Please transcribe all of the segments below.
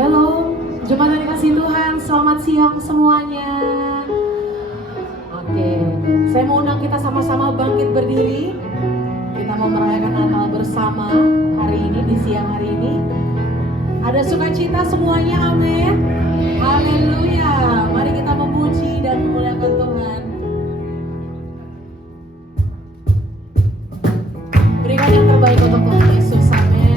Shalom, jemaat yang dikasihi Tuhan, selamat siang semuanya. Oke, saya mau undang kita sama-sama bangkit berdiri. Kita mau merayakan Natal bersama hari ini, di siang hari ini. Ada sukacita semuanya, amin. Haleluya, mari kita memuji dan memuliakan Tuhan. Berikan yang terbaik untuk Tuhan Yesus, amin.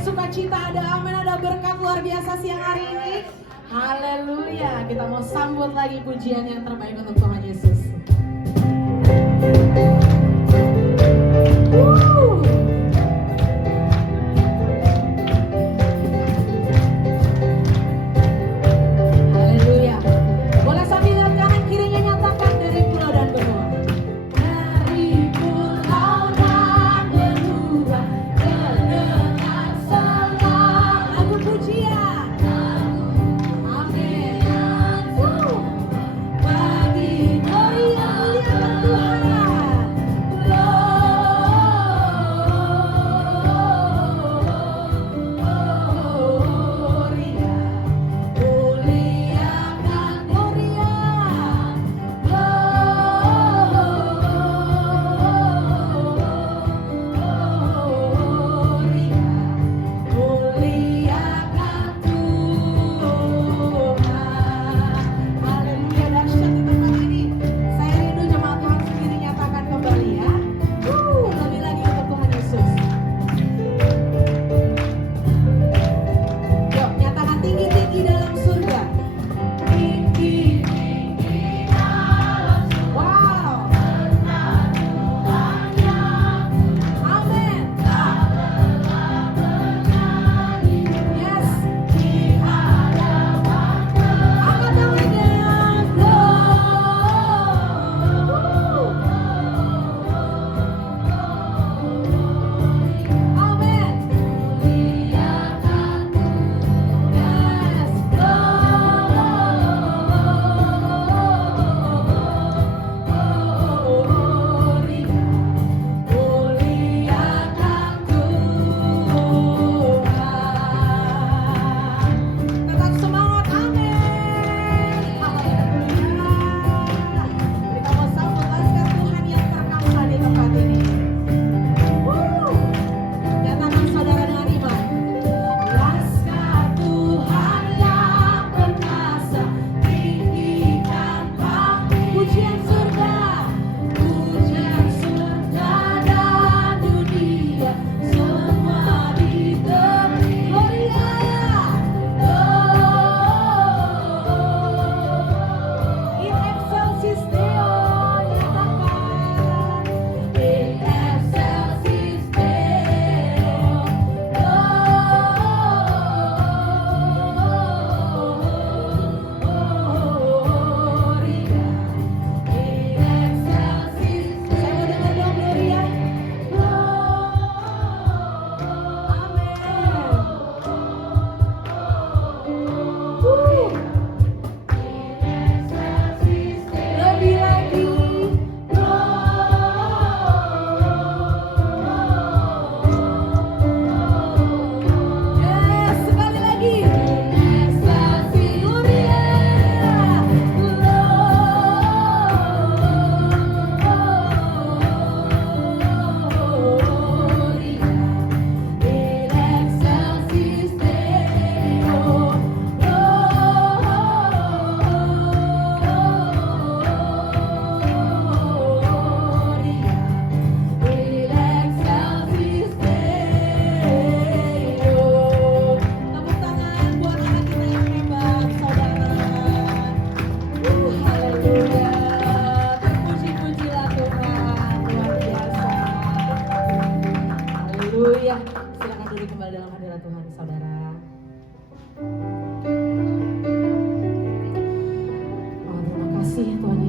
Sukacita, ada amin, ada berkat luar biasa siang hari ini. Haleluya, kita mau sambut lagi pujian yang terbaik untuk Tuhan Yesus. Haleluya. Boleh sambil lihat kanan kirinya, nyatakan dari pulau dan benua. Dari pulau dan benua terdengar selang lagu pujian. Amin. Bagi Maria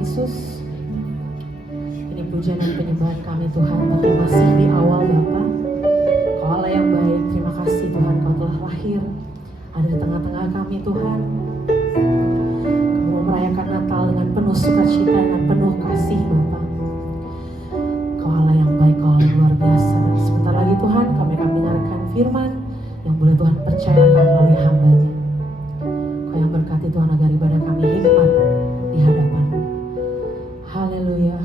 Yesus. Ini pujian dan penyembahan kami Tuhan, tapi masih di awal Bapa. Kau Allah yang baik, terima kasih Tuhan Kau telah lahir, ada di tengah-tengah kami Tuhan. Kau mau merayakan Natal dengan penuh sukacita, dengan penuh kasih Bapa. Kau Allah yang baik, Kau Allah yang luar biasa. Sebentar lagi Tuhan kami akan mendengarkan firman yang boleh Tuhan percayakan melalui hamba-Nya. Kau yang berkati Tuhan agar ibadah kami hikmat di hadapan-Mu. Haleluya.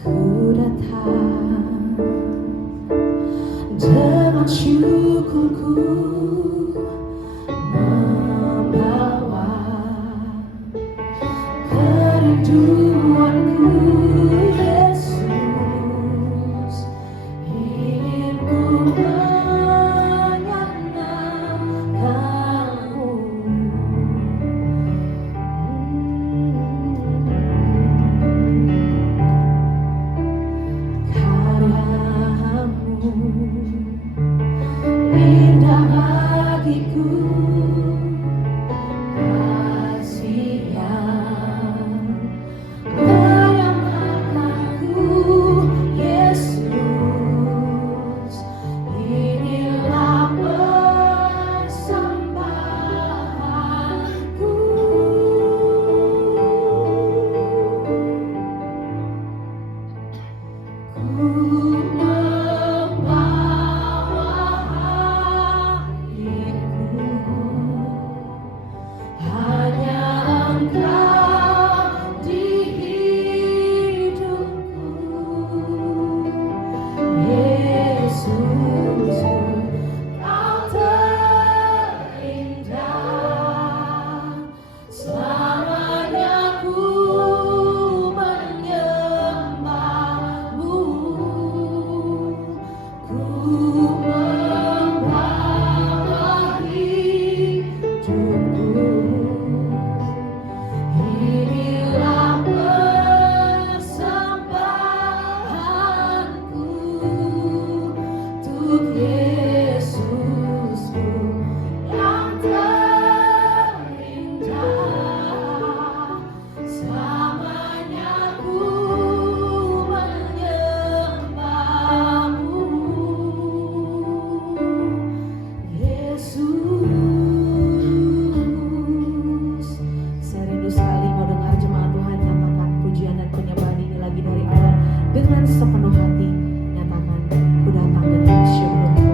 Ku datang dengan syukurku, membawa kerinduanku Yesus, ingin ku menyenangkan-Mu. Karya-Mu indah bagiku, kasih yang menyelamatkanku Yesus, inilah persembahanku. Ku membawa hatiku, hanya Engkau di hidupku. Yesus, Kau terindah, selamanya ku menyembah-Mu. Ku membawa hidupku, inilah persembahanku untuk Yesusku yang terindah, selamanya ku menyembah-Mu. Yesus, saya rindu sekali mau dengar jemaat Tuhan nyatakan pujian dan penyembahan ini lagi dari Allah dengan sepenuh hati. Nyatakan, ku datang dengan syukur.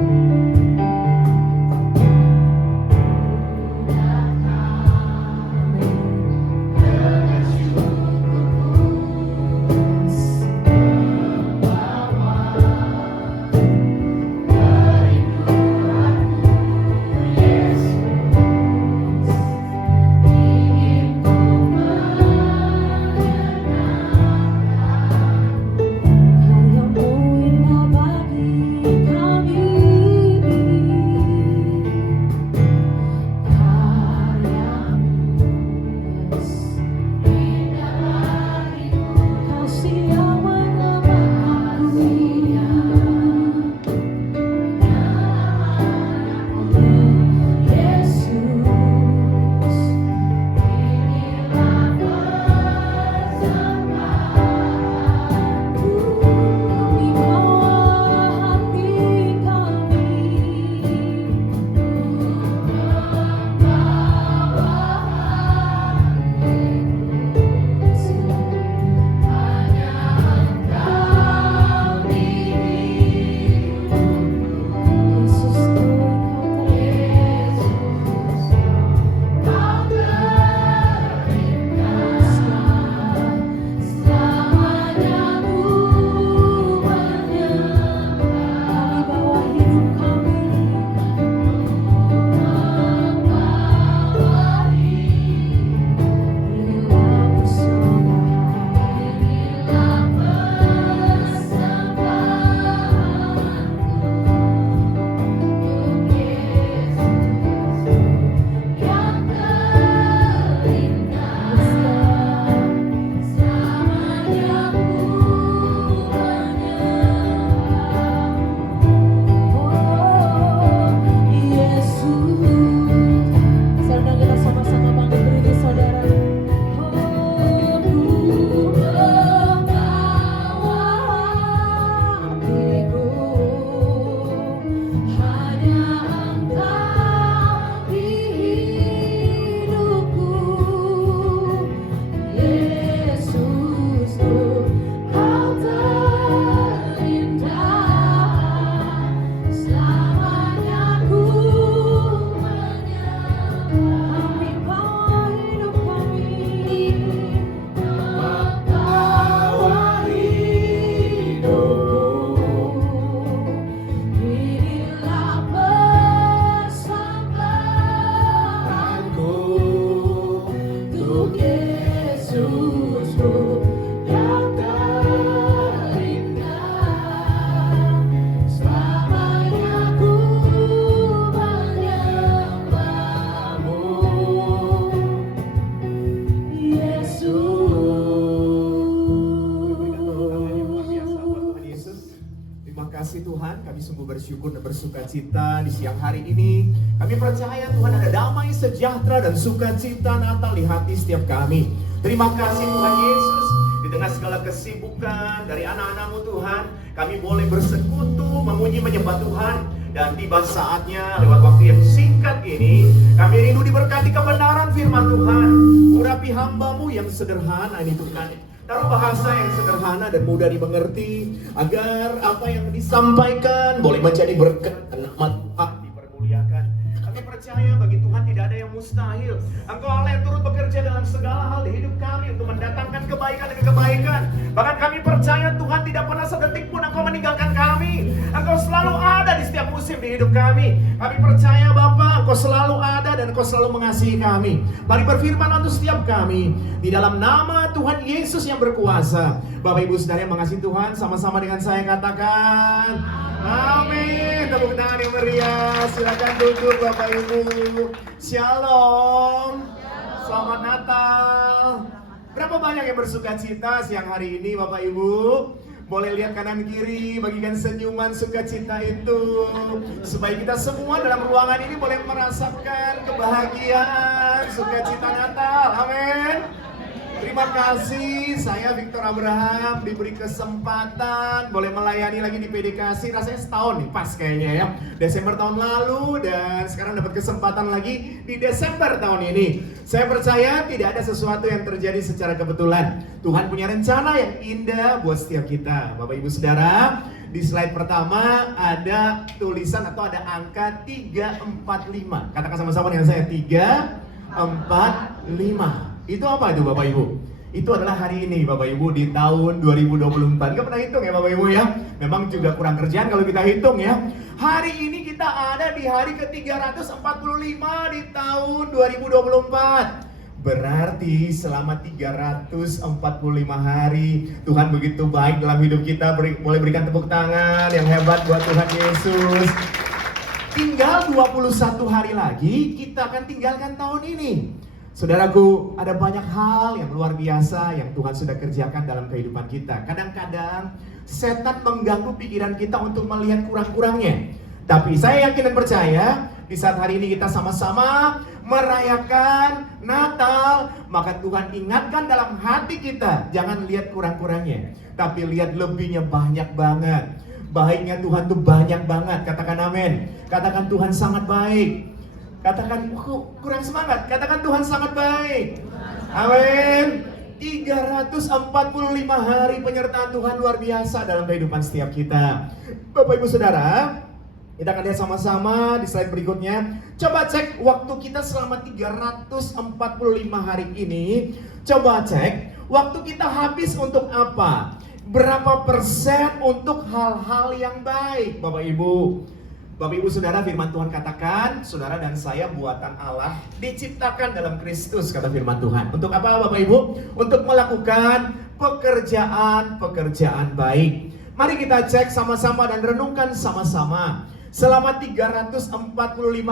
Tuhan, kami sungguh bersyukur dan bersuka cita di siang hari ini. Kami percaya Tuhan ada damai sejahtera dan sukacita Natal di hati setiap kami. Terima kasih Tuhan Yesus, di tengah segala kesibukan dari anak-anak-Mu Tuhan, kami boleh bersekutu, memuji, menyembah Tuhan. Dan tiba saatnya lewat waktu yang singkat ini, kami rindu diberkati kebenaran firman Tuhan. Urapi hamba-Mu yang sederhana ini Tuhan. Taruh bahasa yang sederhana dan mudah dimengerti, agar apa yang disampaikan boleh menjadi berkat dan nama Tuhan dipermuliakan. Kami percaya bagi Tuhan tidak ada yang mustahil. Engkau Allah yang turut bekerja dalam segala hal di hidup kami untuk mendatangkan kebaikan demi kebaikan. Bahkan kami percaya Tuhan tidak pernah sedetik pun Engkau meninggalkan kami. Engkau selalu ada di setiap musim di hidup kami. Kami percaya Bapa, Engkau selalu ada dan Engkau selalu mengasihi kami. Mari berfirman untuk setiap kami di dalam nama Tuhan Yesus yang berkuasa. Bapak Ibu Saudara yang mengasihi Tuhan, sama-sama dengan saya katakan amin. Tepuk tangan yang meriah. Silakan duduk Bapak Ibu. Shalom. Selamat Natal. Berapa banyak yang bersuka cita siang hari ini Bapak Ibu? Boleh lihat kanan kiri, bagikan senyuman sukacita itu, supaya kita semua dalam ruangan ini boleh merasakan kebahagiaan sukacita Natal. Amin. Terima kasih, saya Victor Abraham diberi kesempatan boleh melayani lagi di PDKasi. Rasanya setahun nih, pas kayaknya ya. Desember tahun lalu dan sekarang dapat kesempatan lagi di Desember tahun ini. Saya percaya tidak ada sesuatu yang terjadi secara kebetulan. Tuhan punya rencana yang indah buat setiap kita. Bapak Ibu Saudara, di slide pertama ada tulisan atau ada angka 345. Katakan sama-sama dengan saya, 345. Itu apa itu Bapak Ibu? Itu adalah hari ini Bapak Ibu di tahun 2024. Gak pernah hitung ya Bapak Ibu ya? Memang juga kurang kerjaan kalau kita hitung ya. Hari ini kita ada di hari ke-345 di tahun 2024. Berarti selama 345 hari Tuhan begitu baik dalam hidup kita. Boleh berikan tepuk tangan yang hebat buat Tuhan Yesus. Tinggal 21 hari lagi kita akan tinggalkan tahun ini. Saudaraku, ada banyak hal yang luar biasa yang Tuhan sudah kerjakan dalam kehidupan kita. Kadang-kadang setan mengganggu pikiran kita untuk melihat kurang-kurangnya. Tapi saya yakin dan percaya di saat hari ini kita sama-sama merayakan Natal, maka Tuhan ingatkan dalam hati kita, jangan lihat kurang-kurangnya, tapi lihat lebihnya banyak banget. Baiknya Tuhan tuh banyak banget. Katakan amin. Katakan Tuhan sangat baik. Katakan kurang semangat. Katakan Tuhan sangat baik. Amin. 345 hari penyertaan Tuhan luar biasa dalam kehidupan setiap kita. Bapak Ibu Saudara, kita akan lihat sama-sama di slide berikutnya. Coba cek waktu kita selama 345 hari ini. Coba cek waktu kita habis untuk apa? Berapa persen untuk hal-hal yang baik, Bapak Ibu? Bapak Ibu Saudara, firman Tuhan katakan, saudara dan saya buatan Allah, diciptakan dalam Kristus, kata firman Tuhan. Untuk apa Bapak Ibu? Untuk melakukan pekerjaan baik. Mari kita cek sama-sama dan renungkan sama-sama. Selama 345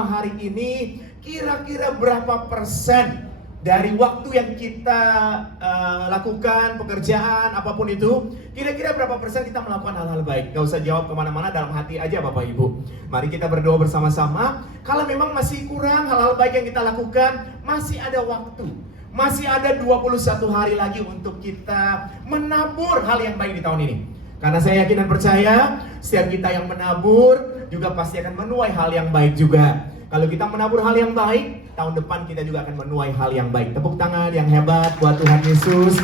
hari ini, kira-kira berapa persen dari waktu yang kita lakukan pekerjaan apapun itu, kira-kira berapa persen kita melakukan hal-hal baik? Gak usah jawab kemana-mana, dalam hati aja Bapak Ibu. Mari kita berdoa bersama-sama. Kalau memang masih kurang hal-hal baik yang kita lakukan, masih ada waktu, masih ada 21 hari lagi untuk kita menabur hal yang baik di tahun ini. Karena saya yakin dan percaya setiap kita yang menabur juga pasti akan menuai hal yang baik juga. Kalau kita menabur hal yang baik, tahun depan kita juga akan menuai hal yang baik. Tepuk tangan yang hebat buat Tuhan Yesus.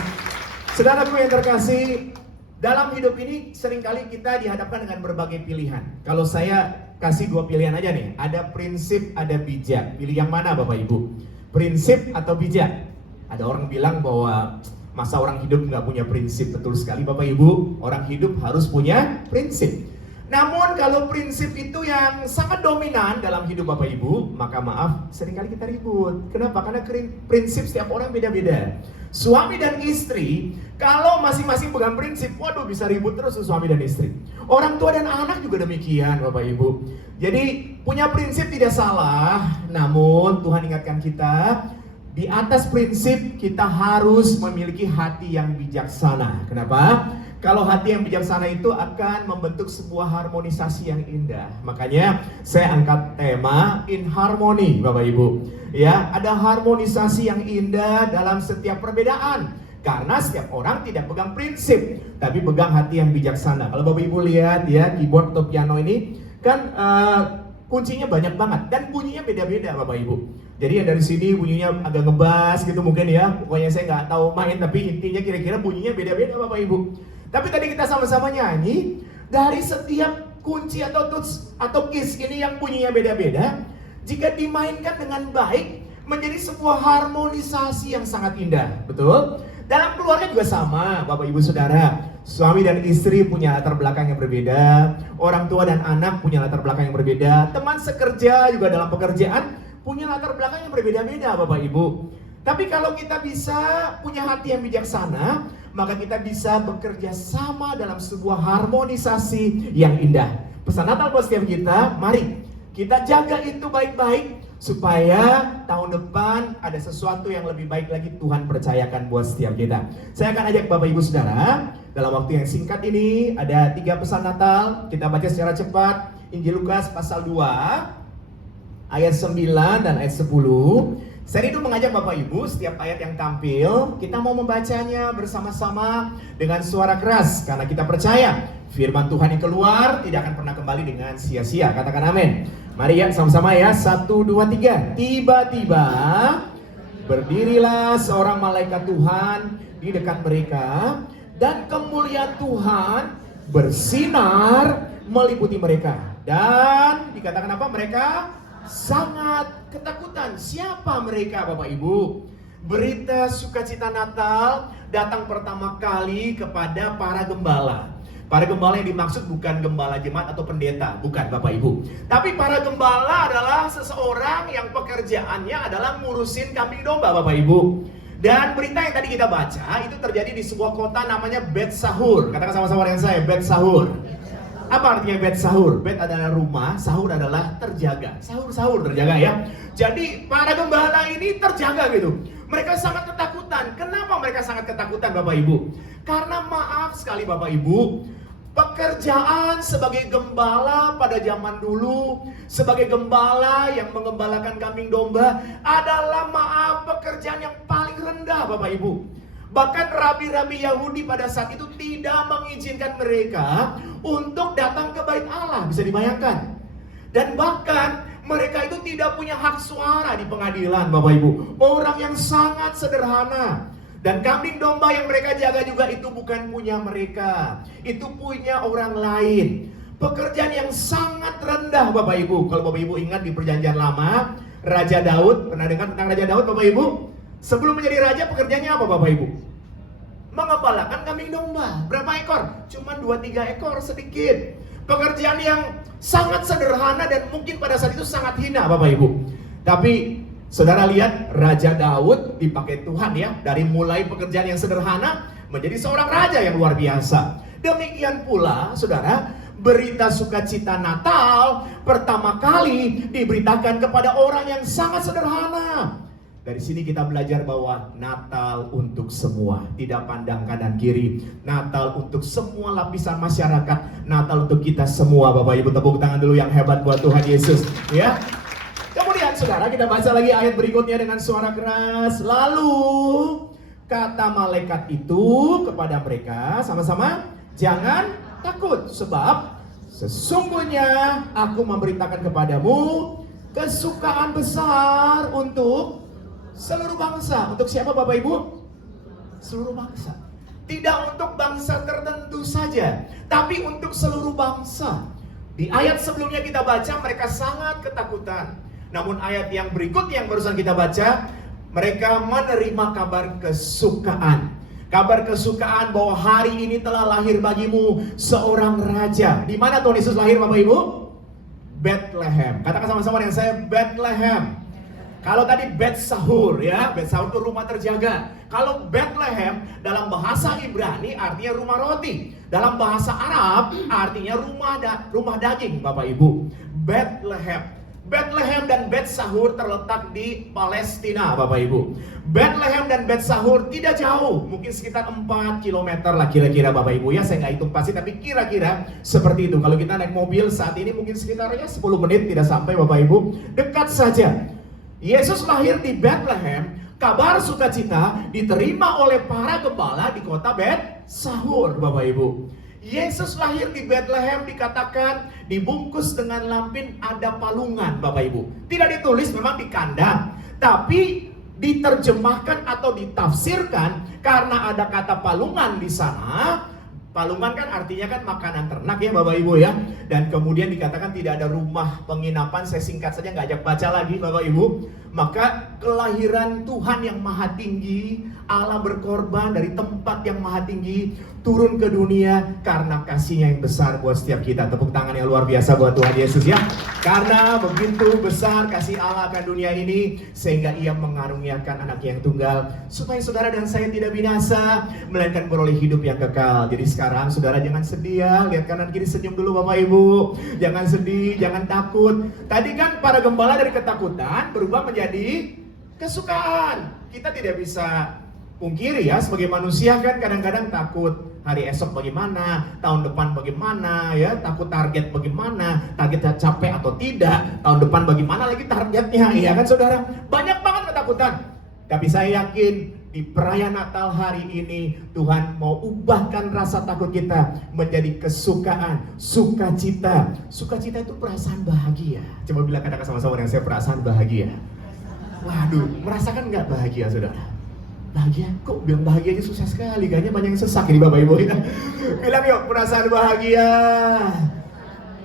Saudaraku yang terkasih, dalam hidup ini seringkali kita dihadapkan dengan berbagai pilihan. Kalau saya kasih 2 pilihan aja nih, ada prinsip, ada bijak. Pilih yang mana Bapak Ibu? Prinsip atau bijak? Ada orang bilang bahwa masa orang hidup nggak punya prinsip. Betul sekali Bapak Ibu, orang hidup harus punya prinsip. Namun kalau prinsip itu yang sangat dominan dalam hidup Bapak Ibu, maka maaf, seringkali kita ribut. Kenapa? Karena prinsip setiap orang beda-beda. Suami dan istri, kalau masing-masing pegang prinsip, waduh bisa ribut terus suami dan istri. Orang tua dan anak juga demikian Bapak Ibu. Jadi punya prinsip tidak salah, namun Tuhan ingatkan kita, di atas prinsip kita harus memiliki hati yang bijaksana. Kenapa? Kalau hati yang bijaksana itu akan membentuk sebuah harmonisasi yang indah. Makanya saya angkat tema in harmony, Bapak Ibu. Ya, ada harmonisasi yang indah dalam setiap perbedaan. Karena setiap orang tidak pegang prinsip, tapi pegang hati yang bijaksana. Kalau Bapak Ibu lihat ya, keyboard atau piano ini kan kuncinya banyak banget dan bunyinya beda-beda, Bapak Ibu. Jadi yang dari sini bunyinya agak ngebas gitu mungkin ya. Pokoknya saya nggak tahu main, tapi intinya kira-kira bunyinya beda-beda, Bapak Ibu. Tapi tadi kita sama-sama nyanyi, dari setiap kunci atau tuts atau keys ini yang bunyinya beda-beda, jika dimainkan dengan baik, menjadi sebuah harmonisasi yang sangat indah, betul? Dalam keluarga juga sama, Bapak Ibu Saudara. Suami dan istri punya latar belakang yang berbeda, orang tua dan anak punya latar belakang yang berbeda, teman sekerja juga dalam pekerjaan punya latar belakang yang berbeda-beda, Bapak Ibu. Tapi kalau kita bisa punya hati yang bijaksana, maka kita bisa bekerja sama dalam sebuah harmonisasi yang indah. Pesan Natal buat setiap kita, mari kita jaga itu baik-baik supaya tahun depan ada sesuatu yang lebih baik lagi Tuhan percayakan buat setiap kita. Saya akan ajak Bapak Ibu Saudara, dalam waktu yang singkat ini ada 3 pesan Natal. Kita baca secara cepat. Injil Lukas pasal 2 ayat 9 dan ayat 10. Saya itu mengajak Bapak Ibu, setiap ayat yang tampil kita mau membacanya bersama-sama dengan suara keras, karena kita percaya firman Tuhan yang keluar tidak akan pernah kembali dengan sia-sia. Katakan amin. Mari ya, sama-sama ya. 1, 2, 3. Tiba-tiba berdirilah seorang malaikat Tuhan di dekat mereka, dan kemuliaan Tuhan bersinar meliputi mereka. Dan dikatakan apa? Mereka sangat ketakutan. Siapa mereka, Bapak Ibu? Berita sukacita Natal datang pertama kali kepada para gembala. Para gembala yang dimaksud bukan gembala jemaat atau pendeta, bukan, Bapak Ibu. Tapi para gembala adalah seseorang yang pekerjaannya adalah ngurusin kambing domba, Bapak Ibu. Dan berita yang tadi kita baca itu terjadi di sebuah kota namanya Bet Sahur. Katakan sama-sama dengan saya, Bet Sahur. Apa artinya Bet Sahur? Bet adalah rumah, sahur adalah terjaga. Sahur terjaga ya. Jadi para gembala ini terjaga gitu. Mereka sangat ketakutan. Kenapa mereka sangat ketakutan, Bapak Ibu? Karena maaf sekali Bapak Ibu, pekerjaan sebagai gembala pada zaman dulu, sebagai gembala yang mengembalakan kambing domba adalah pekerjaan yang paling rendah, Bapak Ibu. Bahkan rabi-rabi Yahudi pada saat itu tidak mengizinkan mereka untuk datang ke bait Allah, bisa dibayangkan. Dan bahkan mereka itu tidak punya hak suara di pengadilan, Bapak Ibu. Orang yang sangat sederhana. Dan kambing domba yang mereka jaga juga itu bukan punya mereka, itu punya orang lain. Pekerjaan yang sangat rendah, Bapak Ibu. Kalau Bapak Ibu ingat di Perjanjian Lama, Raja Daud, pernah dengar tentang Raja Daud, Bapak Ibu? Sebelum menjadi raja, pekerjaannya apa, Bapak Ibu? Mengembalakan kambing domba. Berapa ekor? Cuma 2-3 ekor, sedikit. Pekerjaan yang sangat sederhana dan mungkin pada saat itu sangat hina, Bapak Ibu. Tapi saudara lihat, Raja Daud dipakai Tuhan ya, dari mulai pekerjaan yang sederhana menjadi seorang raja yang luar biasa. Demikian pula, saudara, berita sukacita Natal pertama kali diberitakan kepada orang yang sangat sederhana. Dari sini kita belajar bahwa Natal untuk semua, tidak pandang kanan kiri. Natal untuk semua lapisan masyarakat, Natal untuk kita semua. Bapak Ibu, tepuk tangan dulu yang hebat buat Tuhan Yesus, ya. Kemudian saudara, kita baca lagi ayat berikutnya dengan suara keras. Lalu kata malaikat itu kepada mereka, sama-sama, jangan takut, sebab sesungguhnya aku memberitakan kepadamu kesukaan besar untuk seluruh bangsa. Untuk siapa, Bapak Ibu? Seluruh bangsa. Tidak untuk bangsa tertentu saja, tapi untuk seluruh bangsa. Di ayat sebelumnya kita baca mereka sangat ketakutan. Namun ayat yang berikut yang barusan kita baca, mereka menerima kabar kesukaan. Kabar kesukaan bahwa hari ini telah lahir bagimu seorang raja. Di mana Tuhan Yesus lahir, Bapak Ibu? Bethlehem. Katakan sama-sama dengan saya, Bethlehem. Kalau tadi Bet Sahur ya, Bet Sahur itu rumah terjaga. Kalau Bethlehem dalam bahasa Ibrani artinya rumah roti. Dalam bahasa Arab artinya rumah daging, Bapak Ibu. Bethlehem. Bethlehem dan Bet Sahur terletak di Palestina, Bapak Ibu. Bethlehem dan Bet Sahur tidak jauh, mungkin sekitar 4 km lah kira-kira Bapak Ibu ya. Saya nggak hitung pasti, tapi kira-kira seperti itu. Kalau kita naik mobil saat ini mungkin sekitarnya 10 menit tidak sampai Bapak Ibu. Dekat saja. Yesus lahir di Bethlehem. Kabar sukacita diterima oleh para gembala di kota Bet Sahur, Bapak Ibu. Yesus lahir di Bethlehem, dikatakan dibungkus dengan lampin, ada palungan, Bapak Ibu. Tidak ditulis memang di kandang, tapi diterjemahkan atau ditafsirkan karena ada kata palungan di sana. Palungan kan artinya kan makanan ternak ya Bapak Ibu ya. Dan kemudian dikatakan tidak ada rumah penginapan. Saya singkat saja, nggak ajak baca lagi Bapak Ibu. Maka kelahiran Tuhan yang maha tinggi, Allah berkorban dari tempat yang maha tinggi, turun ke dunia karena kasihnya yang besar buat setiap kita. Tepuk tangan yang luar biasa buat Tuhan Yesus ya. Karena begitu besar kasih Allah akan dunia ini, sehingga ia mengaruniakan anaknya yang tunggal, supaya saudara dan saya tidak binasa, melainkan beroleh hidup yang kekal. Jadi sekarang saudara jangan sedih ya, lihat kanan kiri, senyum dulu Bapak Ibu. Jangan sedih, jangan takut. Tadi kan para gembala dari ketakutan berubah menjadi kesukaan. Kita tidak bisa pungkiri ya, sebagai manusia kan kadang-kadang takut hari esok bagaimana, tahun depan bagaimana ya, takut target bagaimana, targetnya capek atau tidak, tahun depan bagaimana lagi targetnya, ya kan saudara, banyak banget ketakutan. Tapi saya yakin di perayaan Natal hari ini Tuhan mau ubahkan rasa takut kita menjadi kesukaan, sukacita. Sukacita itu perasaan bahagia. Coba bilang katakan sama-sama dengan saya, perasaan bahagia. Waduh, merasakan nggak bahagia saudara? Bahagia? Kok bilang bahagia aja susah sekali, kayaknya banyak yang sesak ini Bapak Ibu ya. Bilang yuk, perasaan bahagia.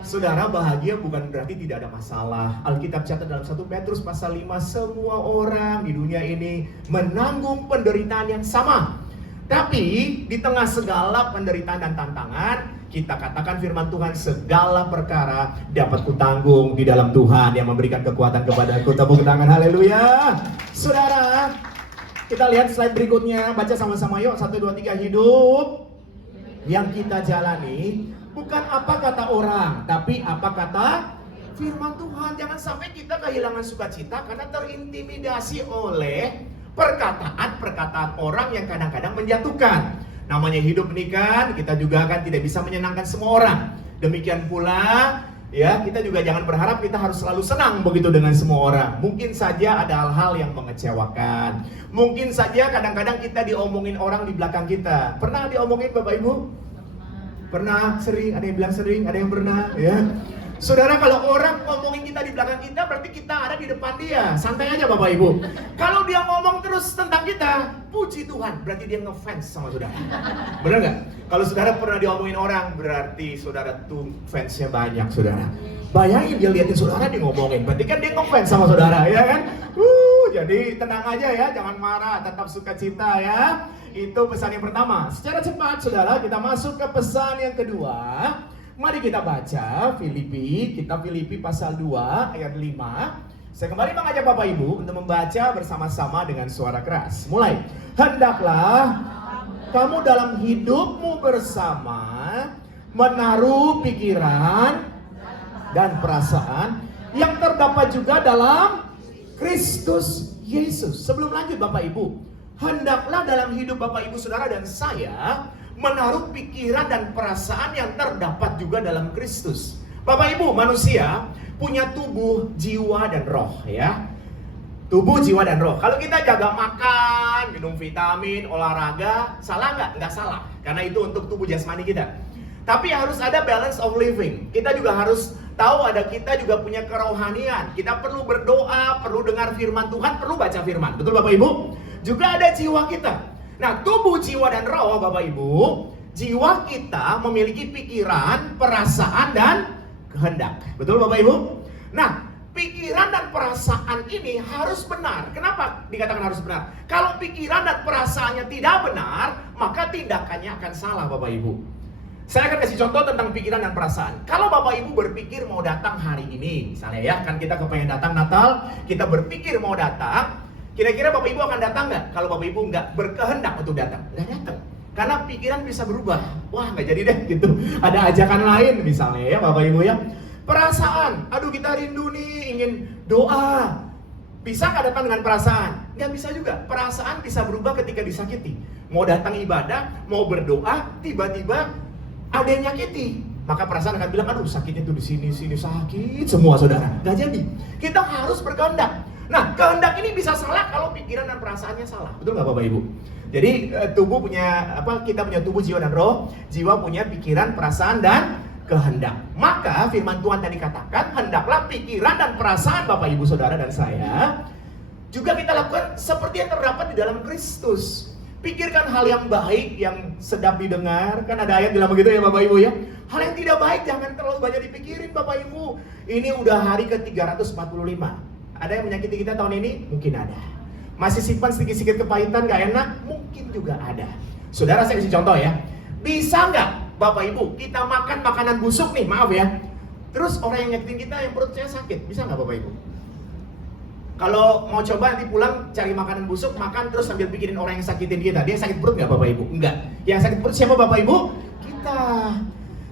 Saudara, bahagia bukan berarti tidak ada masalah. Alkitab catat dalam 1 Petrus pasal 5, semua orang di dunia ini menanggung penderitaan yang sama. Tapi di tengah segala penderitaan dan tantangan, kita katakan firman Tuhan, segala perkara dapat kutanggung di dalam Tuhan yang memberikan kekuatan kepadaku. Tepuk tangan, haleluya. Saudara, kita lihat slide berikutnya, baca sama-sama yuk, 1, 2, 3, hidup yang kita jalani bukan apa kata orang, tapi apa kata firman Tuhan. Jangan sampai kita kehilangan sukacita karena terintimidasi oleh perkataan-perkataan orang yang kadang-kadang menjatuhkan. Namanya hidup ini kan, kita juga kan tidak bisa menyenangkan semua orang. Demikian pula ya, kita juga jangan berharap kita harus selalu senang begitu dengan semua orang. Mungkin saja ada hal-hal yang mengecewakan. Mungkin saja kadang-kadang kita diomongin orang di belakang kita. Pernah diomongin Bapak Ibu? Pernah, sering, ada yang bilang sering, ada yang pernah ya. Saudara, kalau orang ngomongin kita di belakang kita, berarti kita ada di depan dia. Santai aja Bapak Ibu. Kalau dia ngomong terus tentang kita, puji Tuhan, berarti dia ngefans sama saudara. Benar nggak? Kalau saudara pernah diomongin orang, berarti saudara tuh fansnya banyak saudara. Bayangin dia liatin saudara, dia ngomongin, berarti kan dia ngefans sama saudara, ya kan? Jadi tenang aja ya, jangan marah, tetap sukacita ya. Itu pesan yang pertama. Secara cepat saudara, kita masuk ke pesan yang kedua. Mari kita baca Filipi, kitab Filipi pasal 2 ayat 5. Saya kembali mengajak Bapak Ibu untuk membaca bersama-sama dengan suara keras. Mulai. Hendaklah kamu dalam hidupmu bersama menaruh pikiran dan perasaan yang terdapat juga dalam Kristus Yesus. Sebelum lanjut Bapak Ibu, hendaklah dalam hidup Bapak Ibu Saudara dan saya menaruh pikiran dan perasaan yang terdapat juga dalam Kristus. Bapak Ibu, manusia punya tubuh, jiwa, dan roh ya. Tubuh, jiwa, dan roh. Kalau kita jaga makan, minum vitamin, olahraga, salah nggak? Nggak salah. Karena itu untuk tubuh jasmani kita. Tapi harus ada balance of living. Kita juga harus tahu kita juga punya kerohanian. Kita perlu berdoa, perlu dengar firman Tuhan, perlu baca firman. Betul Bapak Ibu? Juga ada jiwa kita. Nah, tubuh, jiwa, dan roh Bapak Ibu, jiwa kita memiliki pikiran, perasaan, dan kehendak. Betul Bapak Ibu? Nah, pikiran dan perasaan ini harus benar. Kenapa dikatakan harus benar? Kalau pikiran dan perasaannya tidak benar, maka tindakannya akan salah Bapak Ibu. Saya akan kasih contoh tentang pikiran dan perasaan. Kalau Bapak Ibu berpikir mau datang hari ini, misalnya ya, kan kita kepengen datang Natal, kita berpikir mau datang, kira-kira Bapak Ibu akan datang nggak? Kalau Bapak Ibu nggak berkehendak untuk datang, nggak datang. Karena pikiran bisa berubah. Wah, nggak jadi deh gitu. Ada ajakan lain misalnya ya Bapak Ibu ya. Perasaan, aduh kita rindu nih, ingin doa. Bisa nggak datang dengan perasaan? Nggak bisa juga. Perasaan bisa berubah ketika disakiti. Mau datang ibadah, mau berdoa, tiba-tiba ada yang nyakiti. Maka perasaan akan bilang, aduh sakitnya tuh di sini sakit semua saudara. Nggak jadi. Kita harus berkehendak. Nah, kehendak ini bisa salah kalau pikiran dan perasaannya salah. Betul nggak Bapak Ibu? Jadi tubuh punya kita punya tubuh, jiwa dan roh. Jiwa punya pikiran, perasaan dan kehendak. Maka firman Tuhan tadi katakan, hendaklah pikiran dan perasaan Bapak Ibu Saudara dan saya juga kita lakukan seperti yang terdapat di dalam Kristus. Pikirkan hal yang baik, yang sedap didengar. Kan ada ayat bilang begitu ya Bapak Ibu ya. Hal yang tidak baik jangan terlalu banyak dipikirin Bapak Ibu. Ini udah hari ke-345. Ada yang menyakiti kita tahun ini? Mungkin ada. Masih simpan sedikit-sedikit kepahitan gak enak? Mungkin juga ada. Saudara, saya kasih contoh ya. Bisa nggak Bapak Ibu, kita makan makanan busuk nih, maaf ya. Terus orang yang nyakitin kita yang perutnya sakit, bisa nggak Bapak Ibu? Kalau mau coba nanti pulang cari makanan busuk, makan terus sambil pikirin orang yang sakitin kita, dia sakit perut nggak Bapak Ibu? Enggak. Yang sakit perut siapa Bapak Ibu? Kita.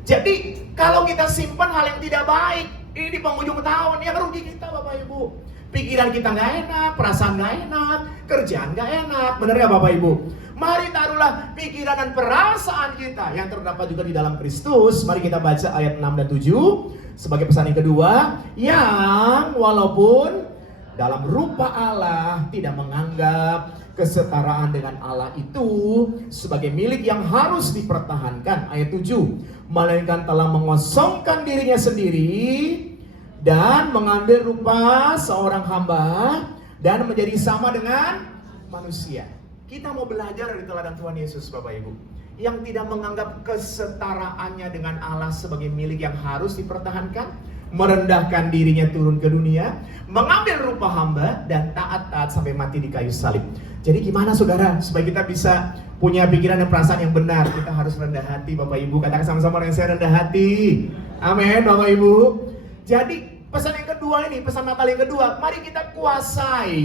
Jadi kalau kita simpan hal yang tidak baik, ini di penghujung tahun yang rugi kita Bapak Ibu. Pikiran kita nggak enak, perasaan nggak enak, kerjaan nggak enak, bener ya Bapak Ibu? Mari taruhlah pikiran dan perasaan kita yang terdapat juga di dalam Kristus. Mari kita baca ayat 6 dan 7 sebagai pesan yang kedua, yang walaupun dalam rupa Allah tidak menganggap kesetaraan dengan Allah itu sebagai milik yang harus dipertahankan. Ayat 7, melainkan telah mengosongkan dirinya sendiri dan mengambil rupa seorang hamba dan menjadi sama dengan manusia. Kita mau belajar dari teladan Tuhan Yesus Bapak Ibu, yang tidak menganggap kesetaraannya dengan Allah sebagai milik yang harus dipertahankan, merendahkan dirinya turun ke dunia, mengambil rupa hamba dan taat sampai mati di kayu salib. Jadi gimana saudara supaya kita bisa punya pikiran dan perasaan yang benar? Kita harus rendah hati Bapak Ibu. Katakan sama-sama dengan saya, rendah hati. Amin Bapak Ibu. Jadi pesan yang kedua ini, pesan Natal yang kedua, mari kita kuasai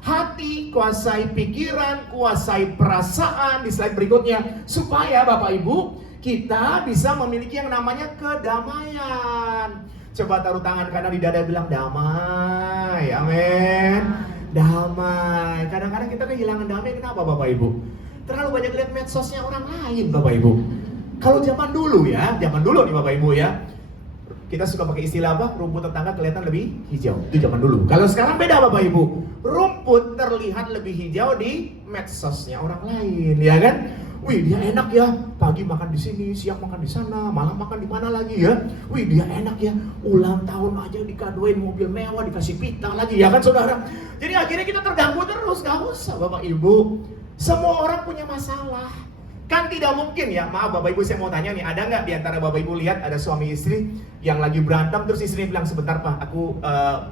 hati, kuasai pikiran, kuasai perasaan di slide berikutnya, supaya Bapak Ibu kita bisa memiliki yang namanya kedamaian. Coba taruh tangan kanan di dada, bilang damai. Amin. Damai. Kadang-kadang kita kehilangan damai, kenapa Bapak Ibu? Terlalu banyak lihat medsosnya orang lain Bapak Ibu. Kalau zaman dulu nih Bapak Ibu ya, kita suka pakai istilah apa? Rumput tetangga kelihatan lebih hijau. Itu zaman dulu. Kalau sekarang beda Bapak Ibu. Rumput terlihat lebih hijau di medsosnya orang lain, ya kan? Wih, dia enak ya. Pagi makan di sini, siang makan di sana, malam makan di mana lagi ya? Wih, dia enak ya. Ulang tahun aja dikadoin mobil mewah, dikasih pita lagi, ya kan saudara? Jadi akhirnya kita terganggu terus. Gak usah Bapak Ibu. Semua orang punya masalah. Kan tidak mungkin ya, maaf Bapak Ibu, saya mau tanya nih, ada nggak di antara Bapak Ibu lihat ada suami istri yang lagi berantem, terus istrinya bilang, sebentar Pak, aku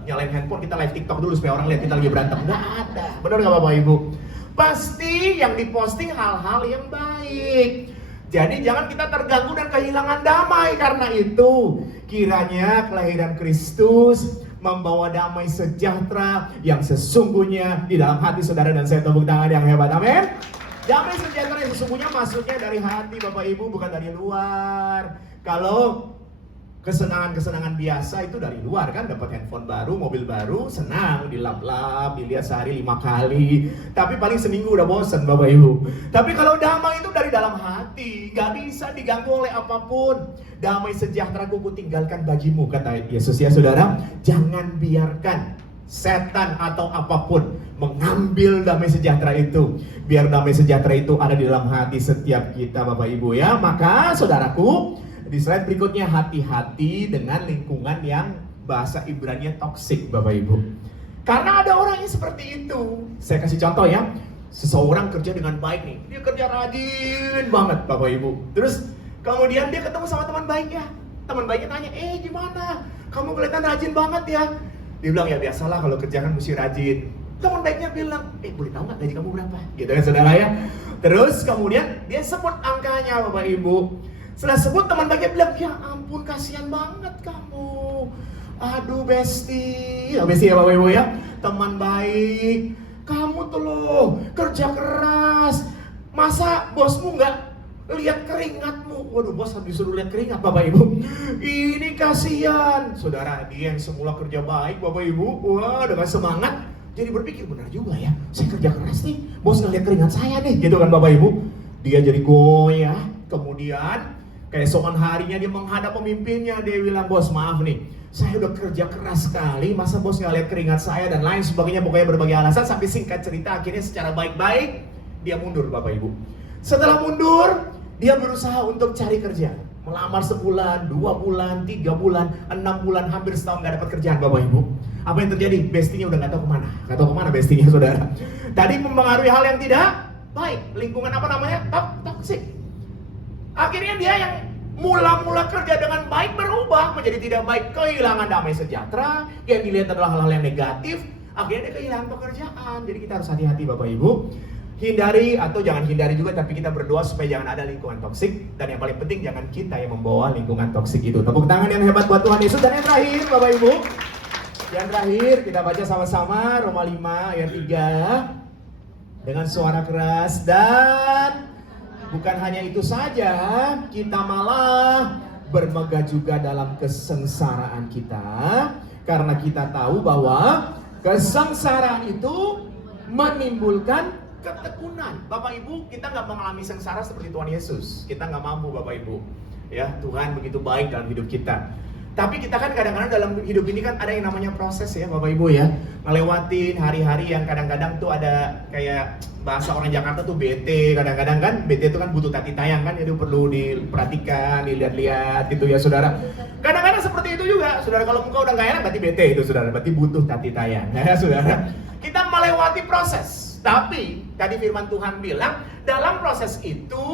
nyalain handphone, kita live TikTok dulu supaya orang lihat kita lagi berantem. Nggak ada, benar nggak Bapak Ibu? Pasti yang diposting hal-hal yang baik. Jadi jangan kita terganggu dan kehilangan damai. Karena itu kiranya kelahiran Kristus membawa damai sejahtera yang sesungguhnya di dalam hati saudara dan saya. Tepuk tangan yang hebat, amin. Damai sejahtera yang sesungguhnya masuknya dari hati Bapak Ibu, bukan dari luar. Kalau kesenangan-kesenangan biasa itu dari luar kan, dapat handphone baru, mobil baru, senang, dilap-lap, dilihat sehari 5 kali. Tapi paling seminggu udah bosen Bapak Ibu. Tapi kalau damai itu dari dalam hati, gak bisa diganggu oleh apapun. Damai sejahtera ku tinggalkan bagimu, kata Yesus ya saudara. Jangan biarkan setan atau apapun mengambil damai sejahtera itu. Biar damai sejahtera itu ada di dalam hati setiap kita Bapak Ibu ya. Maka saudaraku, di slide berikutnya, hati-hati dengan lingkungan yang bahasa Ibrani toksik Bapak Ibu. Karena ada orang yang seperti itu. Saya kasih contoh ya. Seseorang kerja dengan baik nih, dia kerja rajin banget Bapak Ibu. Terus kemudian dia ketemu sama teman baiknya. Teman baiknya tanya, gimana? Kamu kelihatan rajin banget ya. Dia bilang, ya biasalah kalau kerja kan mesti rajin. Teman baiknya bilang, boleh tahu nggak gaji kamu berapa? Gitu kan saudara ya. Terus kemudian dia sebut angkanya Bapak Ibu. Setelah sebut, teman baiknya bilang, ya ampun kasihan banget kamu. Aduh Besti. Ya Besti ya Bapak Ibu ya. Teman baik. Kamu tuh loh kerja keras. Masa bosmu nggak lihat keringatmu. Waduh, bos disuruh lihat keringat Bapak Ibu. Ini kasihan. Saudara, dia yang semula kerja baik Bapak Ibu, wah dengan semangat, jadi berpikir benar juga ya, saya kerja keras nih, bos ngeliat keringat saya nih, gitu kan Bapak Ibu. Dia jadi goyah. Kemudian keesokan harinya dia menghadap pemimpinnya, dia bilang, bos maaf nih, saya udah kerja keras sekali, masa bos nggak lihat keringat saya dan lain sebagainya, pokoknya berbagai alasan. Sampai singkat cerita akhirnya secara baik-baik dia mundur Bapak Ibu. Setelah mundur, dia berusaha untuk cari kerja, melamar sebulan, 2 bulan, 3 bulan, 6 bulan, hampir setahun nggak dapat kerjaan Bapak Ibu. Apa yang terjadi? Bestinya udah nggak tahu kemana bestinya saudara. Tadi mempengaruhi hal yang tidak baik, lingkungan apa namanya? Toxic. Akhirnya dia yang mula-mula kerja dengan baik berubah menjadi tidak baik, kehilangan damai sejahtera, yang dilihat adalah hal-hal yang negatif, akhirnya dia kehilangan pekerjaan. Jadi kita harus hati-hati Bapak Ibu. Hindari atau jangan hindari juga, tapi kita berdoa supaya jangan ada lingkungan toksik. Dan yang paling penting jangan kita yang membawa lingkungan toksik itu. Tepuk tangan yang hebat buat Tuhan Yesus. Dan yang terakhir Bapak Ibu, yang terakhir kita baca sama-sama Roma 5 ayat 3 dengan suara keras. Dan bukan hanya itu saja, kita malah bermegah juga dalam kesengsaraan kita, karena kita tahu bahwa kesengsaraan itu menimbulkan ketekunan. Bapak Ibu, kita nggak mengalami sengsara seperti Tuhan Yesus. Kita nggak mampu Bapak Ibu. Ya, Tuhan begitu baik dalam hidup kita. Tapi kita kan kadang-kadang dalam hidup ini kan ada yang namanya proses ya Bapak Ibu ya. Ngelewatin hari-hari yang kadang-kadang tuh ada kayak bahasa orang Jakarta tuh bete. Kadang-kadang kan bete itu kan butuh tati tayang kan. Itu perlu diperhatikan, dilihat-lihat gitu ya saudara. Kadang-kadang seperti itu juga. Saudara, kalau muka udah gak enak berarti bete itu saudara. Berarti butuh tati tayang ya saudara. Kita melewati proses. Tapi tadi firman Tuhan bilang dalam proses itu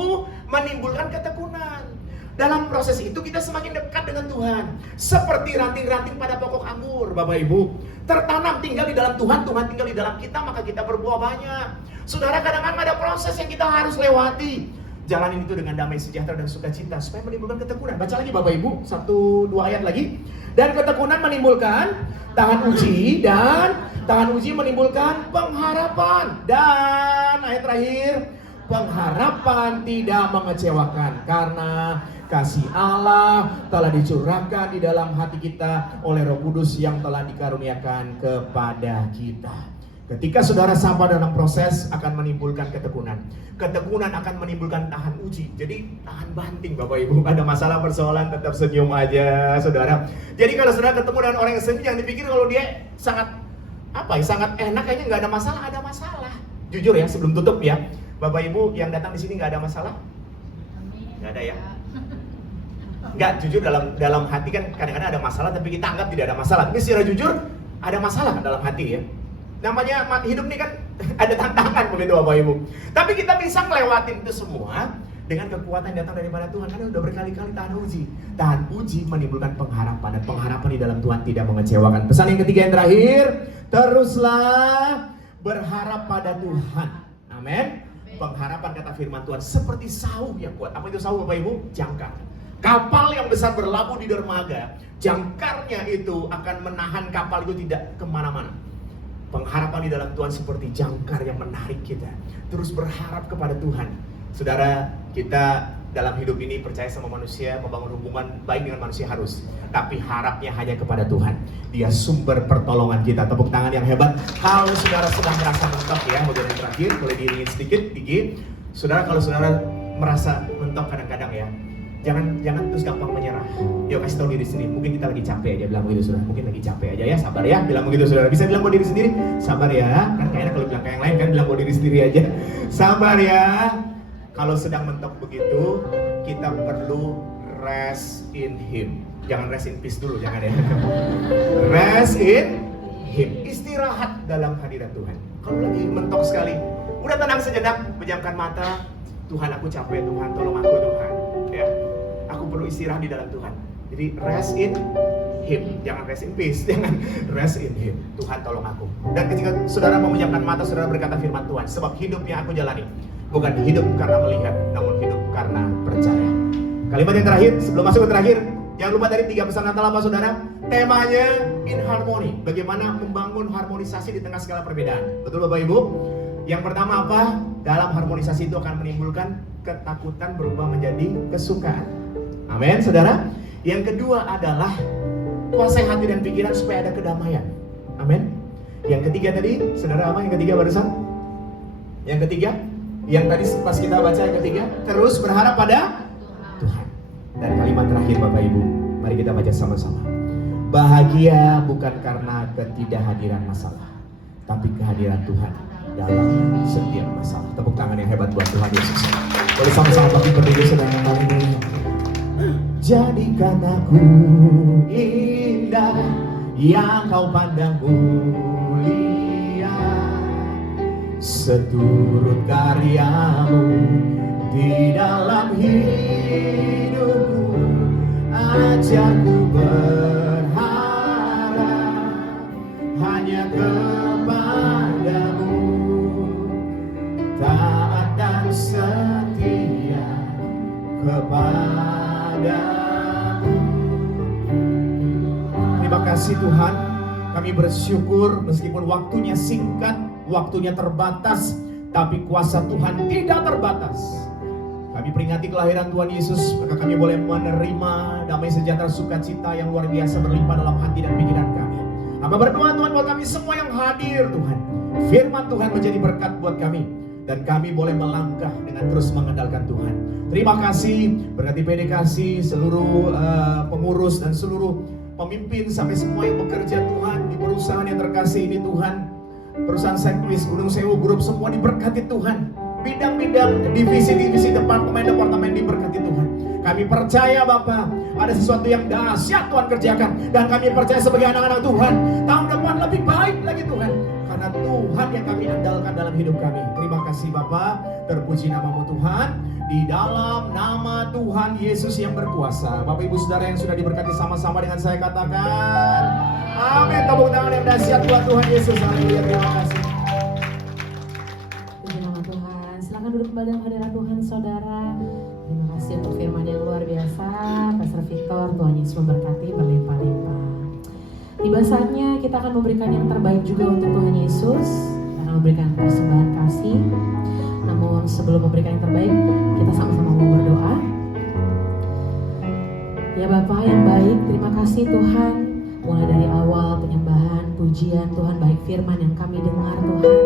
menimbulkan ketekunan. Dalam proses itu kita semakin dekat dengan Tuhan. Seperti ranting-ranting pada pokok anggur Bapak Ibu, tertanam tinggal di dalam Tuhan, Tuhan tinggal di dalam kita, maka kita berbuah banyak. Saudara, kadang-kadang ada proses yang kita harus lewati. Jalanin itu dengan damai sejahtera dan sukacita supaya menimbulkan ketekunan. Baca lagi Bapak Ibu, 1-2 ayat lagi. Dan ketekunan menimbulkan tahan uji, dan tahan uji menimbulkan pengharapan. Dan ayat terakhir, pengharapan tidak mengecewakan, karena kasih Allah telah dicurahkan di dalam hati kita oleh Roh Kudus yang telah dikaruniakan kepada kita. Ketika saudara sampai dalam proses akan menimbulkan ketekunan. Ketekunan akan menimbulkan tahan uji. Jadi tahan banting Bapak Ibu. Ada masalah persoalan tetap senyum aja saudara. Jadi kalau saudara ketemu dengan orang yang senyum, jangan dipikir kalau dia sangat sangat enak, kayaknya nggak ada masalah. Ada masalah. Jujur ya, sebelum tutup ya, Bapak Ibu yang datang di sini nggak ada masalah? Nggak ada ya? Nggak, jujur dalam hati kan kadang-kadang ada masalah, tapi kita anggap tidak ada masalah. Tapi secara jujur ada masalah dalam hati ya. Namanya hidup ini kan ada tantangan begitu Bapak Ibu. Tapi kita bisa ngelewatin itu semua dengan kekuatan yang datang daripada Tuhan. Karena udah berkali-kali tahan uji. Tahan uji menimbulkan pengharapan, dan pengharapan di dalam Tuhan tidak mengecewakan. Pesan yang ketiga yang terakhir, teruslah berharap pada Tuhan. Amin. Pengharapan kata firman Tuhan seperti sauh yang kuat. Apa itu sauh Bapak Ibu? Jangkar. Kapal yang besar berlabuh di dermaga, jangkarnya itu akan menahan kapal itu tidak kemana-mana. Pengharapan di dalam Tuhan seperti jangkar yang menarik kita. Terus berharap kepada Tuhan. Saudara, kita dalam hidup ini percaya sama manusia, membangun hubungan baik dengan manusia harus. Tapi harapnya hanya kepada Tuhan. Dia sumber pertolongan kita. Tepuk tangan yang hebat. Kalau saudara sedang merasa mentok ya, bagian yang terakhir, boleh diiringin sedikit, Digi. Saudara, kalau saudara merasa mentok kadang-kadang ya, jangan terus gampang menyerah. Yuk kasih tahu diri sendiri, mungkin kita lagi capek aja, bilang begitu saudara. Mungkin lagi capek aja ya, sabar ya, bilang begitu saudara. Bisa bilang buat diri sendiri, sabar ya. Kan kayaknya kalau bilang kayak yang lain kan bilang buat diri sendiri aja. Sabar ya. Kalau sedang mentok begitu, kita perlu rest in Him. Jangan rest in peace dulu, jangan ya. Rest in Him. Istirahat dalam hadirat Tuhan. Kalau lagi mentok sekali, udah tenang sejenak, pejamkan mata. Tuhan, aku capek, Tuhan tolong aku Tuhan. Ya, aku perlu istirahat di dalam Tuhan. Jadi rest in Him, jangan rest in peace, jangan rest in Him. Tuhan tolong aku. Dan ketika saudara memejamkan mata, saudara berkata firman Tuhan, sebab hidup yang aku jalani bukan hidup karena melihat, namun hidup karena percaya. Kalimat yang terakhir, sebelum masuk ke terakhir, jangan lupa dari 3 pesan Natal apa saudara? Temanya in harmony. Bagaimana membangun harmonisasi di tengah segala perbedaan. Betul Bapak Ibu? Yang pertama apa? Dalam harmonisasi itu akan menimbulkan ketakutan berubah menjadi kesukaan. Amin, saudara. Yang kedua adalah kuasai hati dan pikiran supaya ada kedamaian. Amin. Yang ketiga tadi, saudara apa yang ketiga barusan? Yang ketiga, yang tadi pas kita baca yang ketiga, terus berharap pada Tuhan. Dan kalimat terakhir Bapak Ibu, mari kita baca sama-sama. Bahagia bukan karena ketidakhadiran masalah, tapi kehadiran Tuhan dalam setiap masalah. Tepuk tangan yang hebat buat Tuhan Yesus. Boleh sama-sama bagi berdiri sedang yang paling mulia. Jadikan aku indah yang kau pandang mulia, seturut karyamu di dalam hidupku. Ajarku berharap hanya kepadamu, taat dan setia kepadamu. Terima kasih Tuhan, kami bersyukur meskipun waktunya singkat, waktunya terbatas, tapi kuasa Tuhan tidak terbatas. Kami peringati kelahiran Tuhan Yesus, maka kami boleh menerima damai sejahtera sukacita yang luar biasa berlimpah dalam hati dan pikiran kami. Hamba berdoa Tuhan buat kami semua yang hadir Tuhan, firman Tuhan menjadi berkat buat kami, dan kami boleh melangkah dengan terus mengandalkan Tuhan. Terima kasih, berkati PDKC, seluruh pengurus dan seluruh pemimpin sampai semua yang bekerja Tuhan di perusahaan yang terkasih ini Tuhan. Perusahaan Sekwis, Gunung Sewu Group semua diberkati Tuhan. Bidang-bidang, divisi-divisi, departemen-departemen diberkati Tuhan. Kami percaya Bapa, ada sesuatu yang dahsyat Tuhan kerjakan, dan kami percaya sebagai anak-anak Tuhan, tahun depan lebih baik lagi Tuhan, karena Tuhan yang kami andalkan dalam hidup kami. Terima kasih Bapa, terpuji namamu Tuhan, di dalam nama Tuhan Yesus yang berkuasa. Bapak Ibu Saudara yang sudah diberkati, sama-sama dengan saya katakan amin. Tepuk tangan yang dahsyat buat Tuhan Yesus. Haleluya, terima kasih. Puji nama Tuhan. Silakan duduk kembali dalam hadirat Tuhan saudara. Terima kasih untuk firman yang luar biasa Pastor Victor. Tuhan Yesus memberkati berlimpah-limpah. Tiba saatnya kita akan memberikan yang terbaik juga untuk Tuhan Yesus, akan memberikan persembahan kasih. Namun sebelum memberikan yang terbaik, kita sama-sama mau berdoa. Ya Bapa yang baik, terima kasih Tuhan. Mulai dari awal penyembahan, pujian Tuhan, baik firman yang kami dengar Tuhan,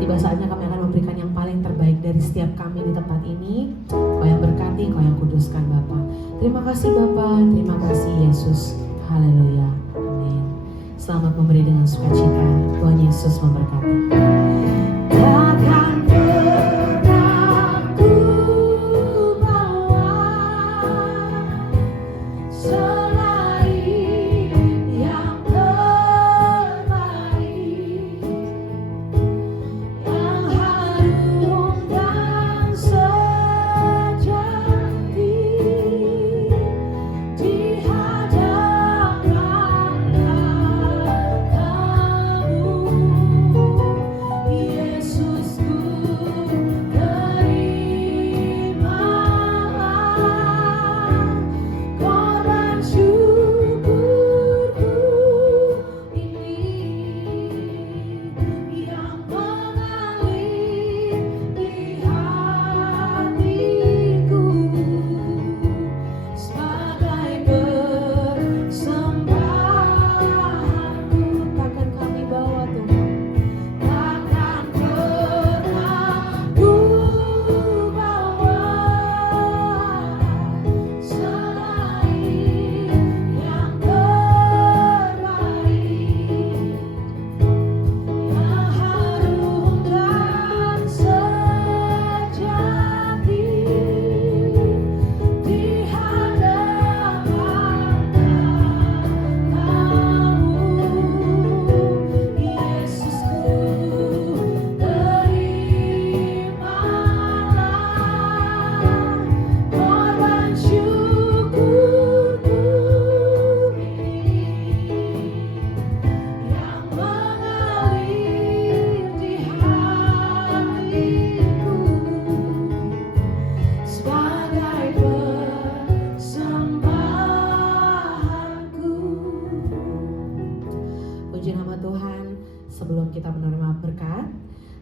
tiba saatnya kami akan memberikan yang paling terbaik dari setiap kami di tempat ini. Kau yang berkati, Kau yang kuduskan Bapa. Terima kasih Bapa, terima kasih Yesus. Haleluya, amin. Selamat memberi dengan sukacita. Tuhan Yesus memberkati. Takkan pernah ku bawa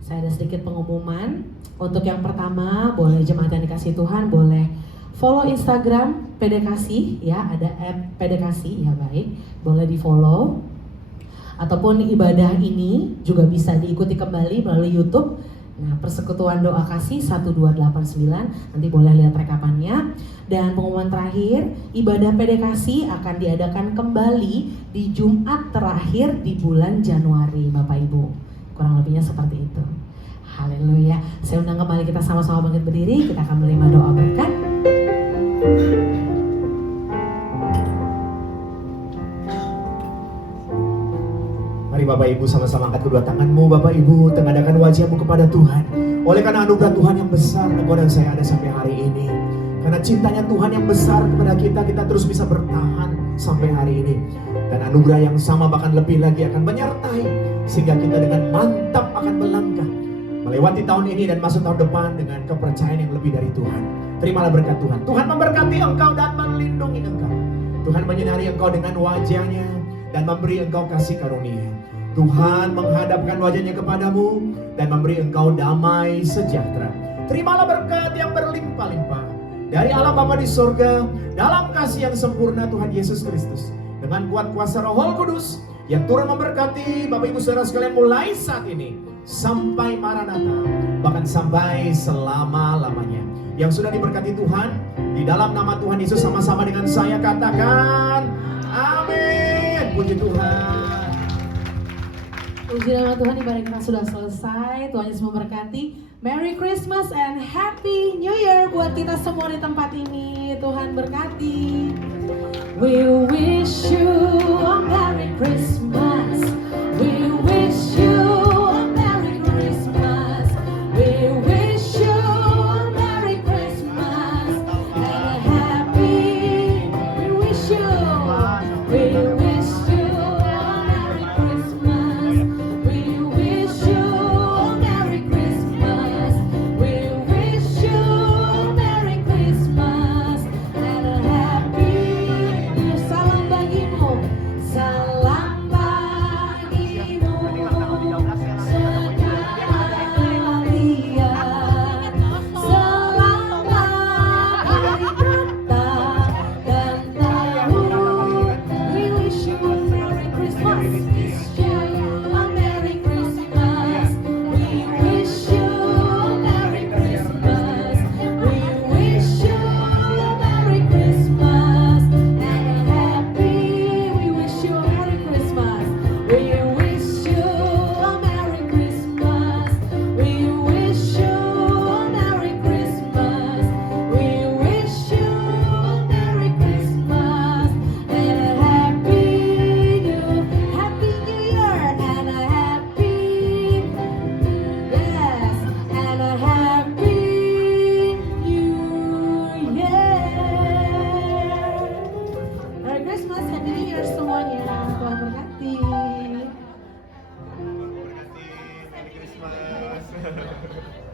Saya ada sedikit pengumuman. Untuk yang pertama, boleh jemaat yang dikasih Tuhan, boleh follow Instagram PDKasih ya, ada @PDKasih ya, baik, boleh di follow. Ataupun ibadah ini juga bisa diikuti kembali melalui YouTube. Nah, Persekutuan Doa Kasih 1289, nanti boleh lihat rekapannya. Dan pengumuman terakhir, ibadah PDKasih akan diadakan kembali di Jumat terakhir di bulan Januari, Bapak Ibu. Kurang lebihnya seperti itu. Haleluya. Saya undang kembali kita sama-sama bangkit berdiri, kita akan menerima doa berkat. Mari Bapak Ibu sama-sama angkat kedua tanganmu, Bapak Ibu, tengadahkan wajahmu kepada Tuhan. Oleh karena anugerah Tuhan yang besar, engkau dan saya ada sampai hari ini. Karena cintanya Tuhan yang besar kepada kita, kita terus bisa bertahan sampai hari ini. Dan anugerah yang sama bahkan lebih lagi akan menyertai, sehingga kita dengan mantap akan melangkah melewati tahun ini dan masuk tahun depan dengan kepercayaan yang lebih dari Tuhan. Terimalah berkat Tuhan. Tuhan memberkati engkau dan melindungi engkau. Tuhan menyinari engkau dengan wajahnya dan memberi engkau kasih karunia. Tuhan menghadapkan wajahnya kepadamu dan memberi engkau damai sejahtera. Terimalah berkat yang berlimpah-limpah dari Allah Bapa di sorga, dalam kasih yang sempurna Tuhan Yesus Kristus, dengan kuat kuasa Roh Kudus yang turun memberkati Bapak Ibu Saudara sekalian mulai saat ini sampai Maranatha, bahkan sampai selama-lamanya. Yang sudah diberkati Tuhan, di dalam nama Tuhan Yesus sama-sama dengan saya katakan amin. Puji Tuhan. Puji nama Tuhan, ibadah kita sudah selesai. Tuhan Yesus memberkati. Merry Christmas and Happy New Year buat kita semua di tempat ini. Tuhan berkati. We wish you a Merry Christmas. We wish you a Merry Christmas. We wish you a Merry Christmas and a happy. We wish you. We wish you a Merry Christmas. We wish you a Merry Christmas. We wish you a Merry Christmas and a happy. Salam bagimu, salam bagimu sekalian. Selamat hari Natal dan tahun. We wish you a Merry Christmas. Wish you a Merry Christmas. We wish you a Merry Christmas. We wish you a Merry Christmas and a happy. We wish you a Merry Christmas. We wish you a Merry Christmas. We wish you a Merry Christmas. We wish you a Merry Christmas and a Happy New Year and a happy, yes, and a Happy New Year. Merry Christmas, Happy New Year semuanya. Tuhan berkati. Merry Christmas.